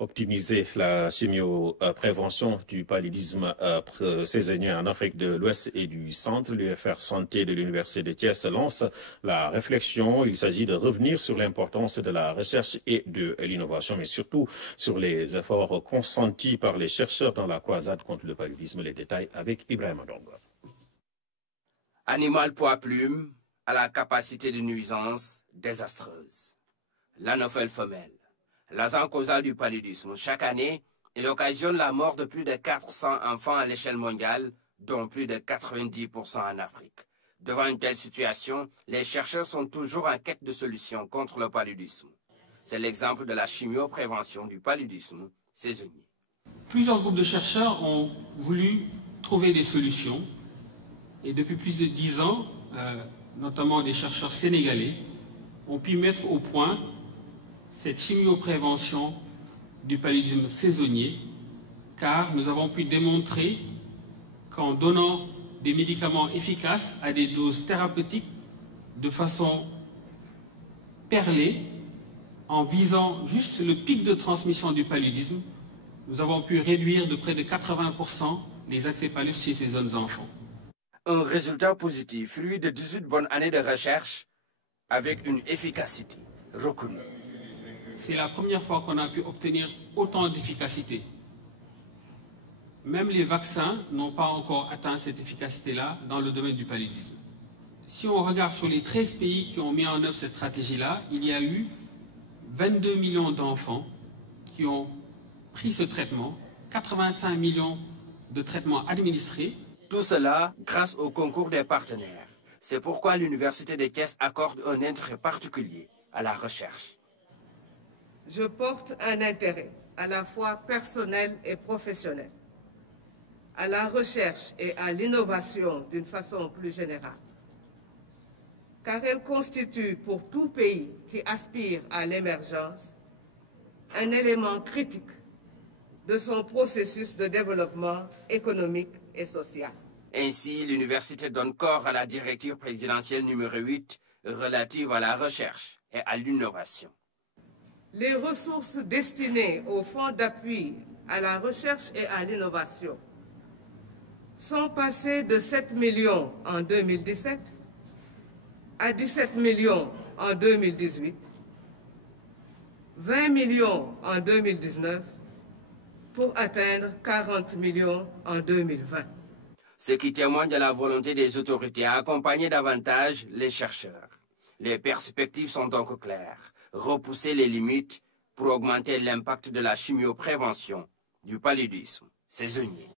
Optimiser la chimioprévention du paludisme saisonnier en Afrique de l'Ouest et du Centre, l'UFR Santé de l'Université de Thiès lance la réflexion. Il s'agit de revenir sur l'importance de la recherche et de l'innovation, mais surtout sur les efforts consentis par les chercheurs dans la croisade contre le paludisme. Les détails avec Ibrahim Adonga. Animal poids plume à la capacité de nuisance désastreuse. L'anophèle femelle. L'agent causal du paludisme. Chaque année, il occasionne la mort de plus de 400 enfants à l'échelle mondiale, dont plus de 90% en Afrique. Devant une telle situation, les chercheurs sont toujours en quête de solutions contre le paludisme. C'est l'exemple de la chimioprévention du paludisme saisonnier. Plusieurs groupes de chercheurs ont voulu trouver des solutions et depuis plus de 10 ans, notamment des chercheurs sénégalais, ont pu mettre au point cette chimioprévention du paludisme saisonnier, car nous avons pu démontrer qu'en donnant des médicaments efficaces à des doses thérapeutiques de façon perlée, en visant juste le pic de transmission du paludisme, nous avons pu réduire de près de 80% les accès paludisme chez ces jeunes enfants. Un résultat positif, fruit de 18 bonnes années de recherche avec une efficacité reconnue. C'est la première fois qu'on a pu obtenir autant d'efficacité. Même les vaccins n'ont pas encore atteint cette efficacité-là dans le domaine du paludisme. Si on regarde sur les 13 pays qui ont mis en œuvre cette stratégie-là, il y a eu 22 millions d'enfants qui ont pris ce traitement, 85 millions de traitements administrés. Tout cela grâce au concours des partenaires. C'est pourquoi l'Université de Thiès accorde un intérêt particulier à la recherche. Je porte un intérêt à la fois personnel et professionnel, à la recherche et à l'innovation d'une façon plus générale, car elle constitue pour tout pays qui aspire à l'émergence un élément critique de son processus de développement économique et social. Ainsi, l'université donne corps à la directive présidentielle numéro 8 relative à la recherche et à l'innovation. Les ressources destinées au fonds d'appui à la recherche et à l'innovation sont passées de 7 millions en 2017 à 17 millions en 2018, 20 millions en 2019 pour atteindre 40 millions en 2020. Ce qui témoigne de la volonté des autorités à accompagner davantage les chercheurs. Les perspectives sont donc claires. Repousser les limites pour augmenter l'impact de la chimioprévention du paludisme saisonnier.